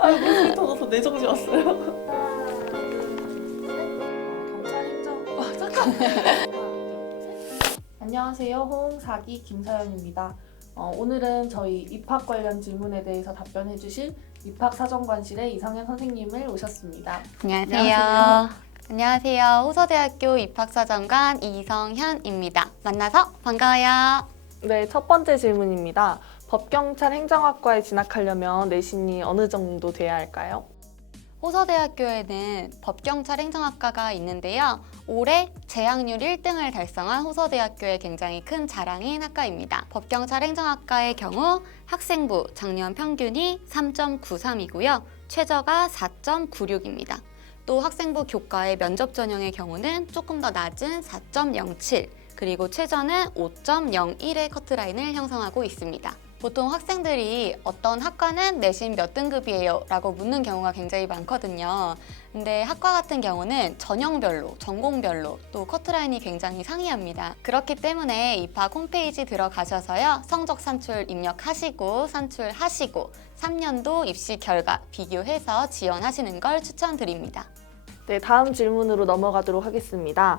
아유, 목소리 터져서 내정지 왔어요. 경찰 행정. 잠깐. 안녕하세요. 호응사기 김사연입니다. 오늘은 저희 입학 관련 질문에 대해서 답변해 주실 입학사정관실의 이상현 선생님을 모셨습니다. 안녕하세요. 안녕하세요. 호서대학교 입학사정관 이성현입니다. 만나서 반가워요. 네, 첫 번째 질문입니다. 법경찰 행정학과에 진학하려면 내신이 어느 정도 돼야 할까요? 호서대학교에는 법경찰 행정학과가 있는데요. 올해 재학률 1등을 달성한 호서대학교의 굉장히 큰 자랑인 학과입니다. 법경찰 행정학과의 경우 학생부 작년 평균이 3.93이고요. 최저가 4.96입니다. 또 학생부 교과의 면접 전형의 경우는 조금 더 낮은 4.07, 그리고 최저는 5.01의 커트라인을 형성하고 있습니다. 보통 학생들이 어떤 학과는 내신 몇 등급이에요? 라고 묻는 경우가 굉장히 많거든요. 근데 학과 같은 경우는 전형별로, 전공별로 또 커트라인이 굉장히 상이합니다. 그렇기 때문에 입학 홈페이지 들어가셔서요. 성적 산출 입력하시고 산출하시고 3년도 입시 결과 비교해서 지원하시는 걸 추천드립니다. 네, 다음 질문으로 넘어가도록 하겠습니다.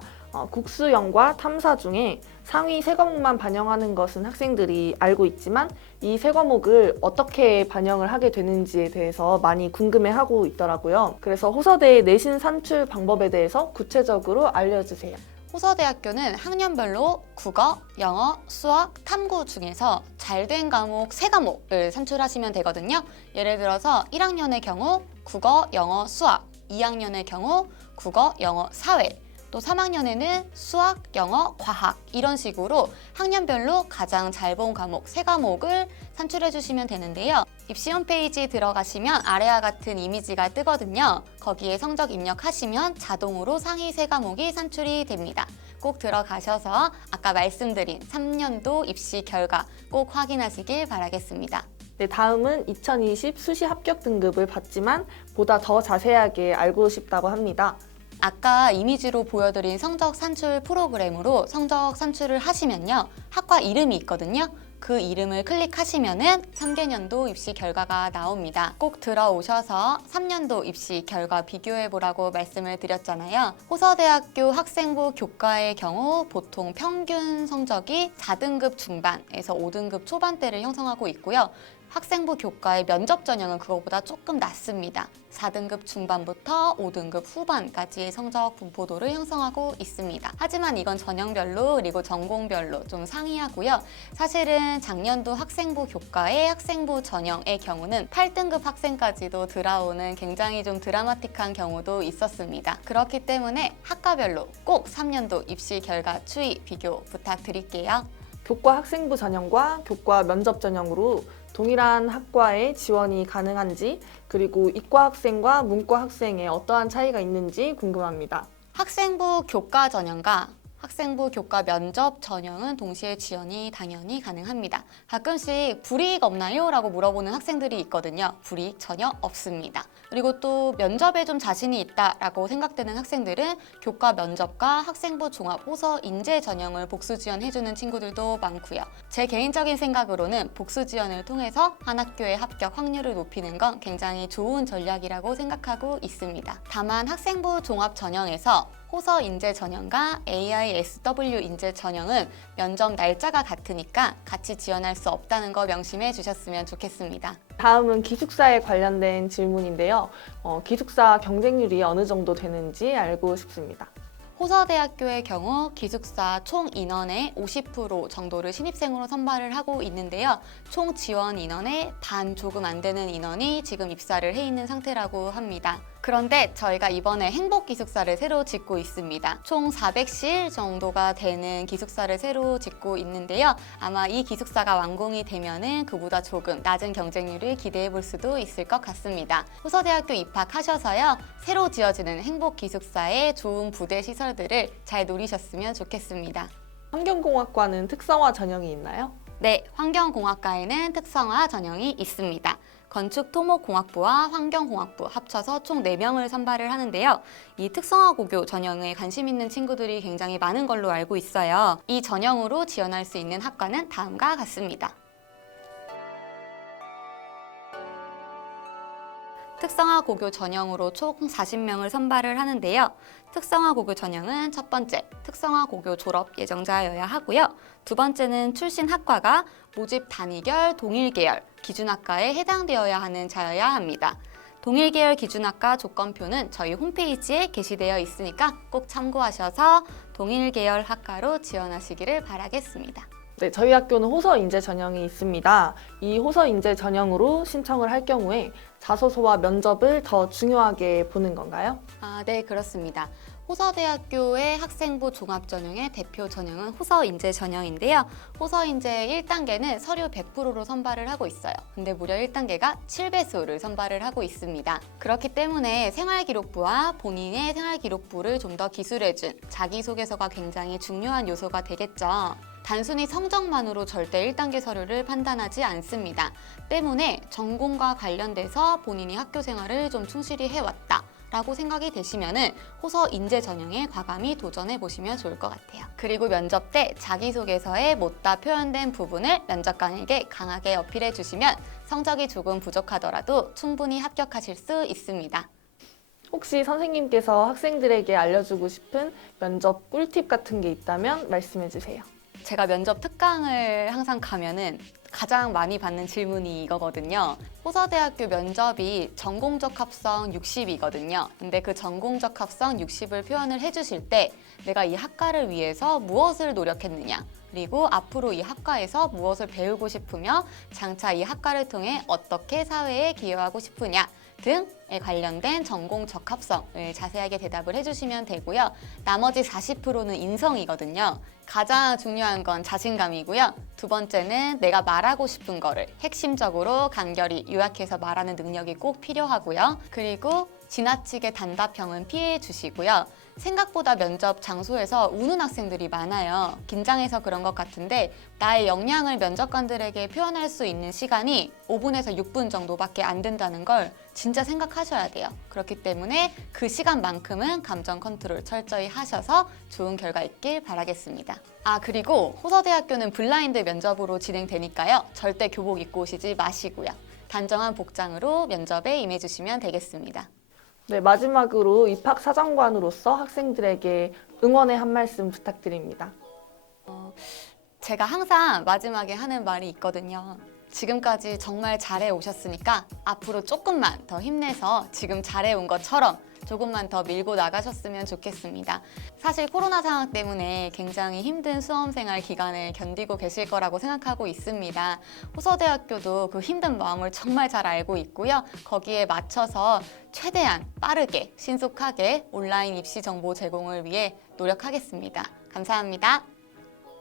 국수영과 탐사 중에 상위 세 과목만 반영하는 것은 학생들이 알고 있지만 이 세 과목을 어떻게 반영을 하게 되는지에 대해서 많이 궁금해하고 있더라고요. 그래서 호서대의 내신 산출 방법에 대해서 구체적으로 알려주세요. 호서대학교는 학년별로 국어, 영어, 수학, 탐구 중에서 잘된 과목 3과목을 산출하시면 되거든요. 예를 들어서 1학년의 경우 국어, 영어, 수학, 2학년의 경우 국어, 영어, 사회, 또 3학년에는 수학, 영어, 과학 이런 식으로 학년별로 가장 잘 본 과목 3과목을 산출해 주시면 되는데요. 입시 홈페이지 들어가시면 아래와 같은 이미지가 뜨거든요. 거기에 성적 입력하시면 자동으로 상위 3과목이 산출이 됩니다. 꼭 들어가셔서 아까 말씀드린 3년도 입시 결과 꼭 확인하시길 바라겠습니다. 네, 다음은 2020 수시 합격 등급을 받지만 보다 더 자세하게 알고 싶다고 합니다. 아까 이미지로 보여드린 성적 산출 프로그램으로 성적 산출을 하시면요. 학과 이름이 있거든요. 그 이름을 클릭하시면은 3개년도 입시 결과가 나옵니다. 꼭 들어오셔서 3년도 입시 결과 비교해보라고 말씀을 드렸잖아요. 호서대학교 학생부 교과의 경우 보통 평균 성적이 4등급 중반에서 5등급 초반대를 형성하고 있고요. 학생부 교과의 면접 전형은 그거보다 조금 낮습니다. 4등급 중반부터 5등급 후반까지의 성적 분포도를 형성하고 있습니다. 하지만 이건 전형별로 그리고 전공별로 좀 상이하고요. 사실은 작년도 학생부 교과의 학생부 전형의 경우는 8등급 학생까지도 들어오는 굉장히 좀 드라마틱한 경우도 있었습니다. 그렇기 때문에 학과별로 꼭 3년도 입시 결과 추이 비교 부탁드릴게요. 교과 학생부 전형과 교과 면접 전형으로 동일한 학과에 지원이 가능한지, 그리고 이과 학생과 문과 학생에 어떠한 차이가 있는지 궁금합니다. 학생부 교과 전형과 학생부 교과 면접 전형은 동시에 지원이 당연히 가능합니다. 가끔씩 불이익 없나요? 라고 물어보는 학생들이 있거든요. 불이익 전혀 없습니다. 그리고 또 면접에 좀 자신이 있다라고 생각되는 학생들은 교과 면접과 학생부 종합 호서 인재 전형을 복수 지원해주는 친구들도 많고요. 제 개인적인 생각으로는 복수 지원을 통해서 한 학교의 합격 확률을 높이는 건 굉장히 좋은 전략이라고 생각하고 있습니다. 다만 학생부 종합 전형에서 호서 인재 전형과 AISW 인재 전형은 면접 날짜가 같으니까 같이 지원할 수 없다는 거 명심해 주셨으면 좋겠습니다. 다음은 기숙사에 관련된 질문인데요. 기숙사 경쟁률이 어느 정도 되는지 알고 싶습니다. 호서대학교의 경우 기숙사 총 인원의 50% 정도를 신입생으로 선발을 하고 있는데요. 총 지원 인원의 반 조금 안 되는 인원이 지금 입사를 해 있는 상태라고 합니다. 그런데 저희가 이번에 행복기숙사를 새로 짓고 있습니다. 총 400실 정도가 되는 기숙사를 새로 짓고 있는데요. 아마 이 기숙사가 완공이 되면은 그보다 조금 낮은 경쟁률을 기대해 볼 수도 있을 것 같습니다. 호서대학교 입학하셔서요. 새로 지어지는 행복기숙사의 좋은 부대 시설들을 잘 누리셨으면 좋겠습니다. 환경공학과는 특성화 전형이 있나요? 네, 환경공학과에는 특성화 전형이 있습니다. 건축토목공학부와 환경공학부 합쳐서 총 4명을 선발을 하는데요. 이 특성화 고교 전형에 관심 있는 친구들이 굉장히 많은 걸로 알고 있어요. 이 전형으로 지원할 수 있는 학과는 다음과 같습니다. 특성화 고교 전형으로 총 40명을 선발을 하는데요. 특성화 고교 전형은 첫 번째, 특성화 고교 졸업 예정자여야 하고요. 두 번째는 출신 학과가 모집 단위결 동일계열 기준학과에 해당되어야 하는 자여야 합니다. 동일계열 기준학과 조건표는 저희 홈페이지에 게시되어 있으니까 꼭 참고하셔서 동일계열 학과로 지원하시기를 바라겠습니다. 네, 저희 학교는 호서 인재 전형이 있습니다. 이 호서 인재 전형으로 신청을 할 경우에 자소서와 면접을 더 중요하게 보는 건가요? 네, 그렇습니다. 호서대학교의 학생부 종합전형의 대표 전형은 호서인재 전형인데요. 호서인재 1단계는 서류 100%로 선발을 하고 있어요. 근데 무려 1단계가 7배수를 선발을 하고 있습니다. 그렇기 때문에 생활기록부와 본인의 생활기록부를 좀 더 기술해준 자기소개서가 굉장히 중요한 요소가 되겠죠. 단순히 성적만으로 절대 1단계 서류를 판단하지 않습니다. 때문에 전공과 관련돼서 본인이 학교 생활을 좀 충실히 해왔다 라고 생각이 되시면은 호서 인재 전형에 과감히 도전해 보시면 좋을 것 같아요. 그리고 면접 때 자기소개서에 못다 표현된 부분을 면접관에게 강하게 어필해 주시면 성적이 조금 부족하더라도 충분히 합격하실 수 있습니다. 혹시 선생님께서 학생들에게 알려주고 싶은 면접 꿀팁 같은 게 있다면 말씀해 주세요. 제가 면접 특강을 항상 가면은 가장 많이 받는 질문이 이거거든요. 호서대학교 면접이 전공적 합성 60이거든요. 근데 그 전공적 합성 60을 표현을 해주실 때 내가 이 학과를 위해서 무엇을 노력했느냐, 그리고 앞으로 이 학과에서 무엇을 배우고 싶으며 장차 이 학과를 통해 어떻게 사회에 기여하고 싶으냐 등에 관련된 전공 적합성을 자세하게 대답을 해주시면 되고요. 나머지 40%는 인성이거든요. 가장 중요한 건 자신감이고요. 두 번째는 내가 말하고 싶은 거를 핵심적으로 간결히 요약해서 말하는 능력이 꼭 필요하고요. 그리고 지나치게 단답형은 피해 주시고요. 생각보다 면접 장소에서 우는 학생들이 많아요. 긴장해서 그런 것 같은데 나의 역량을 면접관들에게 표현할 수 있는 시간이 5분에서 6분 정도밖에 안 된다는 걸 진짜 생각하셔야 돼요. 그렇기 때문에 그 시간만큼은 감정 컨트롤 철저히 하셔서 좋은 결과 있길 바라겠습니다. 그리고 호서대학교는 블라인드 면접으로 진행되니까요. 절대 교복 입고 오시지 마시고요. 단정한 복장으로 면접에 임해주시면 되겠습니다. 네, 마지막으로 입학사정관으로서 학생들에게 응원의 한 말씀 부탁드립니다. 제가 항상 마지막에 하는 말이 있거든요. 지금까지 정말 잘해 오셨으니까 앞으로 조금만 더 힘내서 지금 잘해 온 것처럼 조금만 더 밀고 나가셨으면 좋겠습니다. 사실 코로나 상황 때문에 굉장히 힘든 수험생활 기간을 견디고 계실 거라고 생각하고 있습니다. 호서대학교도 그 힘든 마음을 정말 잘 알고 있고요. 거기에 맞춰서 최대한 빠르게 신속하게 온라인 입시 정보 제공을 위해 노력하겠습니다. 감사합니다.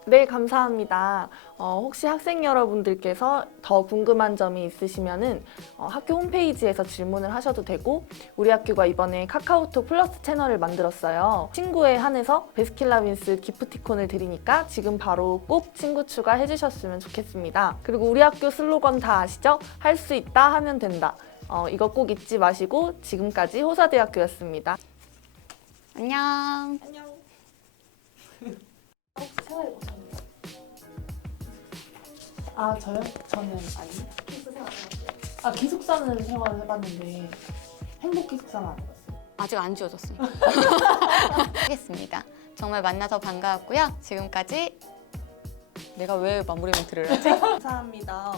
네, 감사합니다. 혹시 학생 여러분들께서 더 궁금한 점이 있으시면은 학교 홈페이지에서 질문을 하셔도 되고, 우리 학교가 이번에 카카오톡 플러스 채널을 만들었어요. 친구에 한해서 베스킨라빈스 기프티콘을 드리니까 지금 바로 꼭 친구 추가해 주셨으면 좋겠습니다. 그리고 우리 학교 슬로건 다 아시죠? 할 수 있다 하면 된다. 이거 꼭 잊지 마시고 지금까지 호서대학교였습니다. 안녕. 안녕. 혹시 생활해보셨나요? 저요? 저는 아니요. 기숙사는 생활을 해봤는데 행복 기숙사는 안 해봤어요. 아직 안 지워졌습니다. 하겠습니다. 정말 만나서 반가웠고요. 지금까지 내가 왜 마무리 멘트를 하지? 감사합니다.